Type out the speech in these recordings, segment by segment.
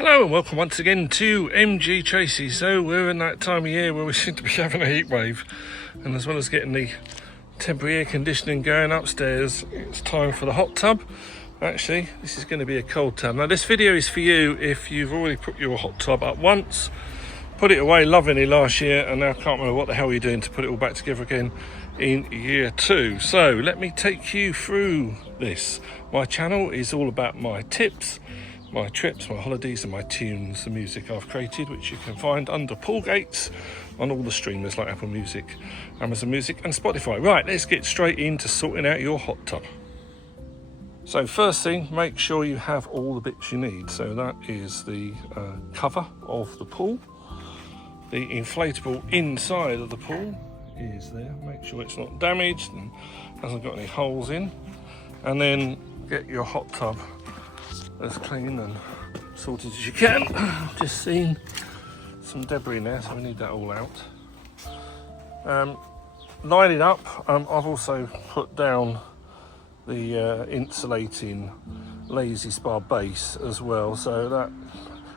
Hello and welcome once again to MG Tracy. So we're in that time of year where we seem to be having a heat wave, and as well as getting the temporary air conditioning going upstairs, it's time for the hot tub. Actually, this is going to be a cold tub. Now this video is for you if you've already put your hot tub up once, put it away lovingly last year, and now can't remember what the hell you're doing to put it all back together again in year two. So let me take you through this. My channel is all about my tips, my trips, my holidays and my tunes, the music I've created, which you can find under Paul Gates on all the streamers like Apple Music, Amazon Music and Spotify. Right, let's get straight into sorting out your hot tub. So first thing, make sure you have all the bits you need. So that is the cover of the pool. The inflatable inside of the pool is there. Make sure it's not damaged and hasn't got any holes in. And then get your hot tub as clean and sorted as you can. Just seen some debris in there, so we need that all out. Line it up. I've also put down the insulating LayZspa base as well, so that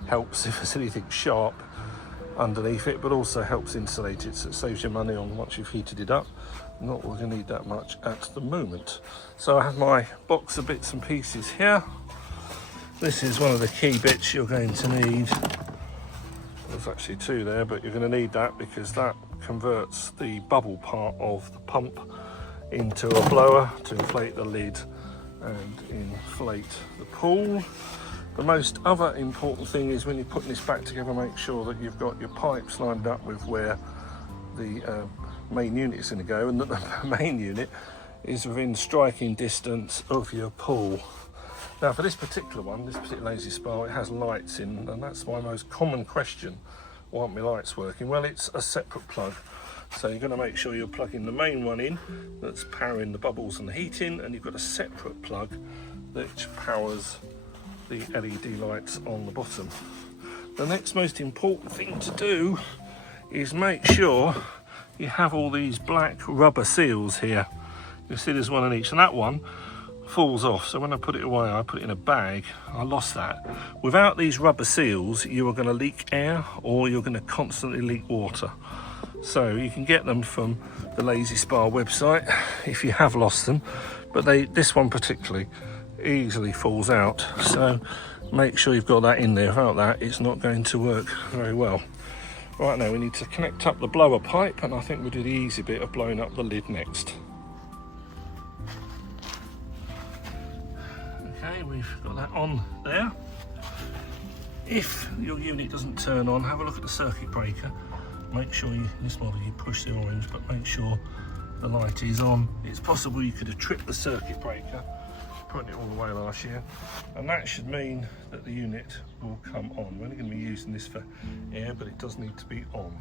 helps if there's anything sharp underneath it, but also helps insulate it, so it saves you money on once you've heated it up. Not going to need that much at the moment. So I have my box of bits and pieces here. This is one of the key bits you're going to need. There's actually two there, but you're going to need that because that converts the bubble part of the pump into a blower to inflate the lid and inflate the pool. The most other important thing is when you're putting this back together, make sure that you've got your pipes lined up with where the main unit is going to go, and that the main unit is within striking distance of your pool. Now for this particular one, this particular LayZspa, it has lights in, and that's my most common question. Why aren't my lights working? Well, it's a separate plug. So you're going to make sure you're plugging the main one in that's powering the bubbles and the heating, and you've got a separate plug which powers the LED lights on the bottom. The next most important thing to do is make sure you have all these black rubber seals here. You'll see there's one on each, and that one falls off, so when I put it away, I put it in a bag. I lost that. Without these rubber seals, you are going to leak air or you're going to constantly leak water. So you can get them from the LayZspa website if you have lost them, but this one particularly easily falls out, so make sure you've got that in there. Without that, it's not going to work very well. Right, now we need to connect up the blower pipe, and I think we'll do the easy bit of blowing up the lid next. Okay, we've got that on there. If your unit doesn't turn on, have a look at the circuit breaker. Make sure this model you push the orange, but make sure the light is on. It's possible you could have tripped the circuit breaker putting it all the way last year, and that should mean that the unit will come on. We're only going to be using this for air, but it does need to be on.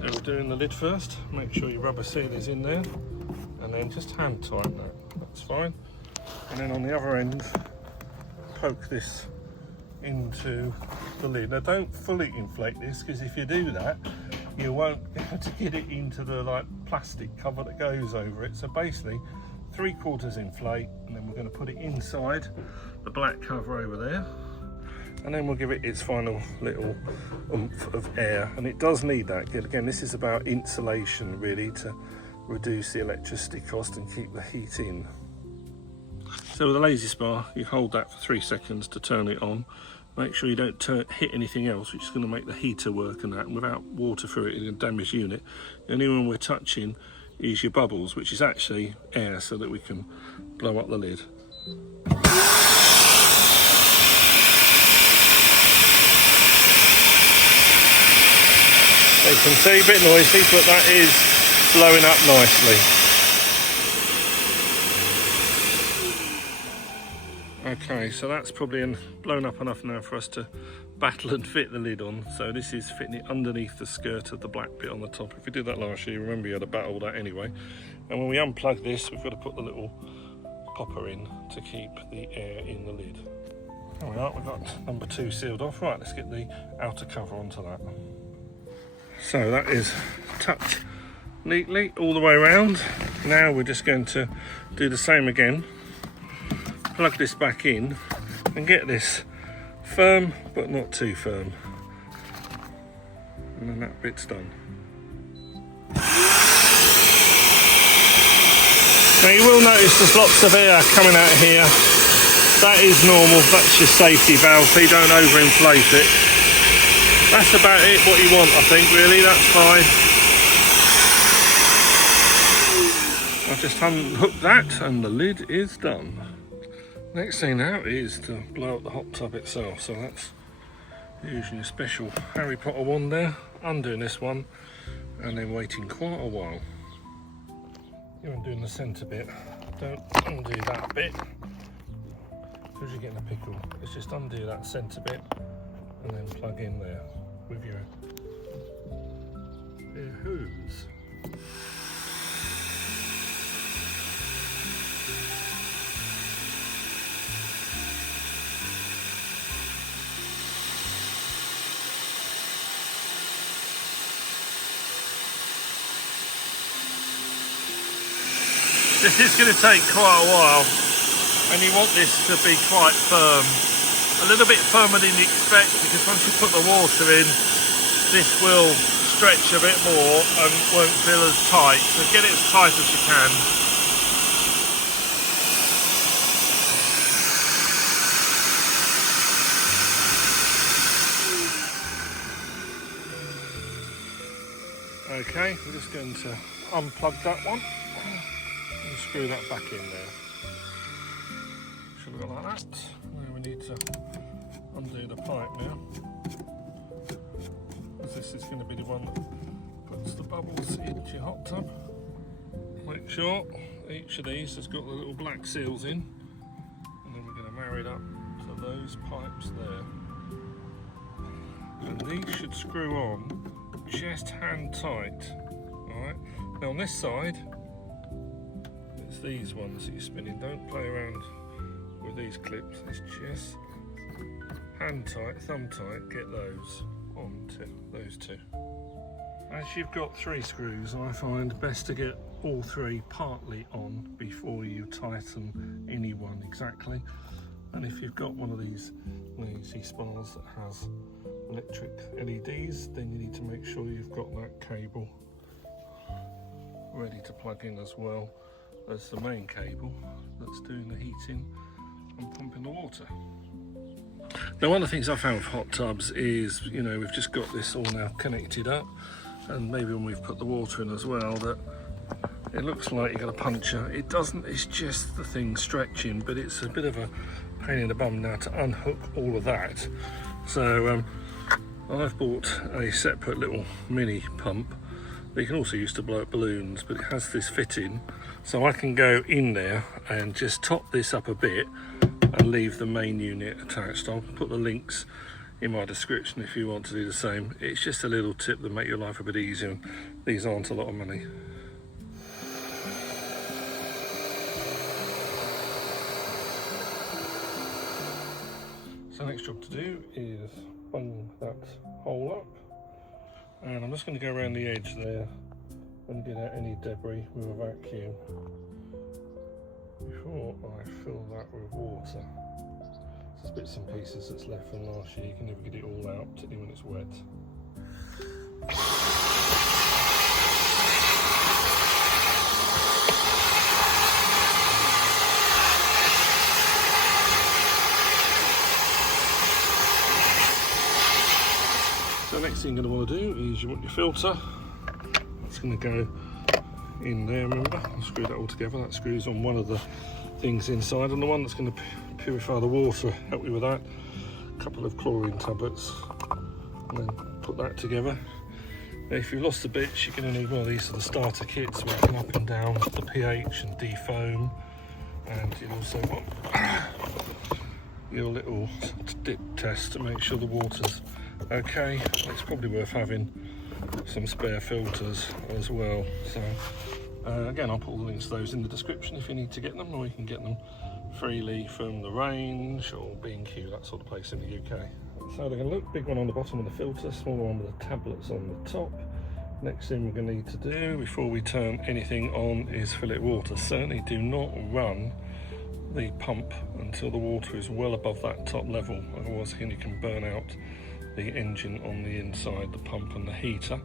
So we're doing the lid first. Make sure your rubber seal is in there, and then just hand tighten that. That's fine. And then on the other end, poke this into the lid. Now don't fully inflate this, because if you do that, you won't be able to get it into the plastic cover that goes over it. So basically 3/4 inflate, and then we're going to put it inside the black cover over there, and then we'll give it its final little oomph of air. And it does need that. Again, this is about insulation really, to reduce the electricity cost and keep the heat in. So with the LayZspa, you hold that for 3 seconds to turn it on. Make sure you don't hit anything else, which is going to make the heater work, and that, and without water through it, it'll damage the unit. The only one we're touching is your bubbles, which is actually air, so that we can blow up the lid. So you can see a bit noisy, but that is blowing up nicely. Okay, so that's probably blown up enough now for us to battle and fit the lid on. So this is fitting it underneath the skirt of the black bit on the top. If we did that last year, remember you had to battle that anyway. And when we unplug this, we've got to put the little popper in to keep the air in the lid. There we are, we've got number 2 sealed off. Right, let's get the outer cover onto that. So that is tucked neatly all the way around. Now we're just going to do the same again. Plug this back in and get this firm, but not too firm. And then that bit's done. Now you will notice there's lots of air coming out here. That is normal, that's your safety valve, so you don't overinflate it. That's about it, what you want, I think, really, that's fine. I've just unhooked that and the lid is done. Next thing now is to blow up the hot tub itself, so that's using a special Harry Potter wand there, undoing this one and then waiting quite a while. You're undoing the centre bit, don't undo that bit because you're getting a pickle. It's just undo that centre bit and then plug in there with your hooves. This is going to take quite a while, and you want this to be quite firm. A little bit firmer than you expect, because once you put the water in, this will stretch a bit more and won't feel as tight. So get it as tight as you can. Okay, we're just going to unplug that one. Screw that back in there. Should have got like that. Now we need to undo the pipe now, because this is going to be the one that puts the bubbles into your hot tub. Make sure each of these has got the little black seals in, and then we're going to marry it up to those pipes there. And these should screw on just hand tight. Alright, now on this side, it's these ones that you're spinning. Don't play around with these clips. It's just hand tight, thumb tight. Get those onto those two. As you've got 3 screws, I find best to get all 3 partly on before you tighten any one exactly. And if you've got one of these LayZspas that has electric LEDs, then you need to make sure you've got that cable ready to plug in as well as the main cable that's doing the heating and pumping the water. Now, one of the things I found with hot tubs is, you know, we've just got this all now connected up, and maybe when we've put the water in as well, that it looks like you've got a puncture. It doesn't, it's just the thing stretching, but it's a bit of a pain in the bum now to unhook all of that. So I've bought a separate little mini pump that you can also use to blow up balloons, but it has this fitting, so I can go in there and just top this up a bit and leave the main unit attached. I'll put the links in my description if you want to do the same. It's just a little tip that make your life a bit easier, and these aren't a lot of money. So next job to do is bung that hole up, and I'm just going to go around the edge there and get out any debris with a vacuum before I fill that with water. There's bits and pieces that's left from last year. You can never get it all out, particularly when it's wet. So the next thing you're going to want to do is you want your filter. It's going to go in there, remember? I'll screw that all together. That screws on one of the things inside, and the one that's going to purify the water, help you with that. A couple of chlorine tablets, and then put that together. Now, if you've lost the bits, you're going to need one of these for the starter kits, where you can up and down the pH and defoam. And you also want your little dip test to make sure the water's okay. It's probably worth having some spare filters as well. So again, I'll put all the links to those in the description if you need to get them, or you can get them freely from the range or B&Q, that sort of place in the UK. So they're going to look, big one on the bottom of the filter, smaller one with the tablets on the top. Next thing we're going to need to do before we turn anything on is fill it with water. Certainly do not run the pump until the water is well above that top level, otherwise again you can burn out the engine on the inside, the pump and the heater.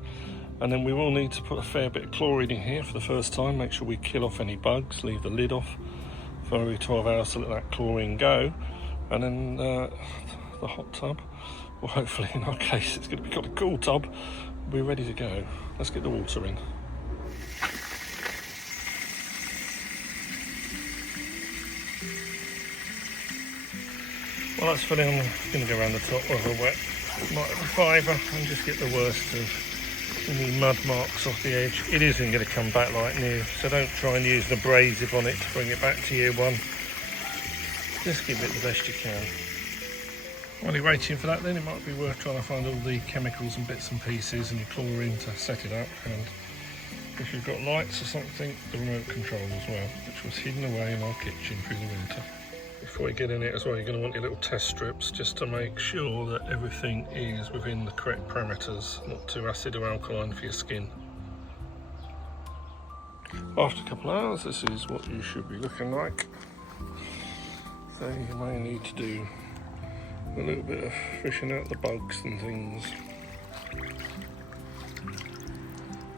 And then we will need to put a fair bit of chlorine in here for the first time. Make sure we kill off any bugs, leave the lid off for every 12 hours to let that chlorine go. And then the hot tub, or hopefully in our case it's going to be got a cool tub, will be ready to go. Let's get the water in. Well, that's filling on. I'm going to go around the top with a wet microfiber and just get the worst of any mud marks off the edge. It isn't going to come back like new, so don't try and use an abrasive on it to bring it back to year one. Just give it the best you can. While you're waiting for that, then it might be worth trying to find all the chemicals and bits and pieces and your chlorine to set it up. And if you've got lights or something, the remote control as well, which was hidden away in our kitchen through the winter. Before you get in it as well, you're going to want your little test strips just to make sure that everything is within the correct parameters, not too acid or alkaline for your skin. After a couple of hours, this is what you should be looking like. So you may need to do a little bit of fishing out the bugs and things.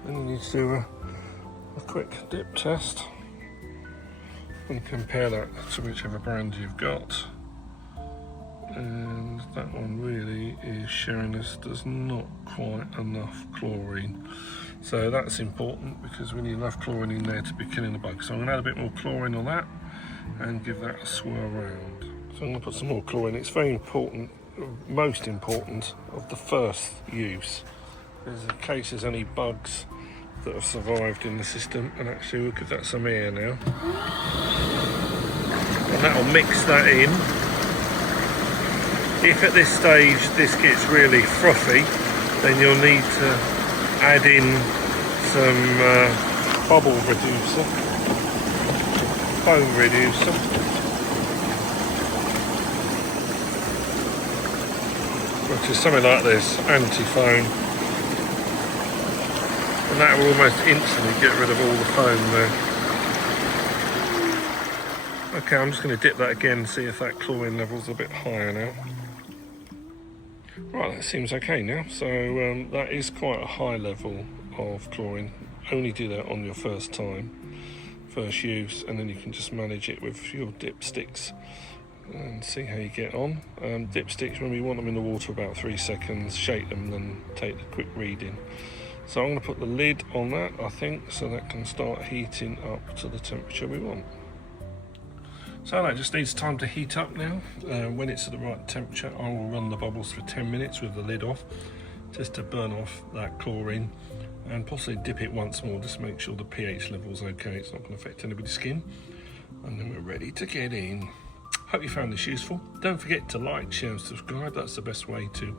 Then you need to do a quick dip test and compare that to whichever brand you've got. And that one really is showing us there's not quite enough chlorine. So that's important because we need enough chlorine in there to be killing the bugs. So I'm going to add a bit more chlorine on that and give that a swirl around. So I'm going to put some more chlorine. It's very important, most important, of the first use. There's in case there's any bugs that have survived in the system, and actually we'll give that some air now. And that will mix that in. If at this stage this gets really frothy, then you'll need to add in some bubble reducer, foam reducer. Which is something like this, anti-foam. And that will almost instantly get rid of all the foam there. Okay, I'm just going to dip that again and see if that chlorine level's a bit higher now. Right, that seems okay now. So that is quite a high level of chlorine. Only do that on your first time, first use, and then you can just manage it with your dipsticks and see how you get on. Dipsticks, when we want them in the water about 3 seconds, shake them, then take the quick reading. So I'm going to put the lid on that, I think, so that can start heating up to the temperature we want. So that just needs time to heat up now. When it's at the right temperature, I will run the bubbles for 10 minutes with the lid off, just to burn off that chlorine, and possibly dip it once more just to make sure the pH level's okay. It's not going to affect anybody's skin. And then we're ready to get in. Hope you found this useful. Don't forget to like, share and subscribe. That's the best way to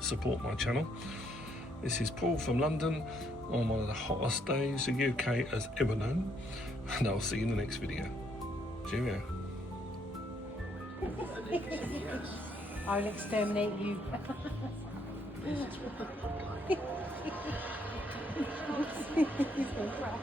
support my channel. This is Paul from London on one of the hottest days the UK has ever known, and I'll see you in the next video. Cheerio. I'll exterminate you. He's going to crash.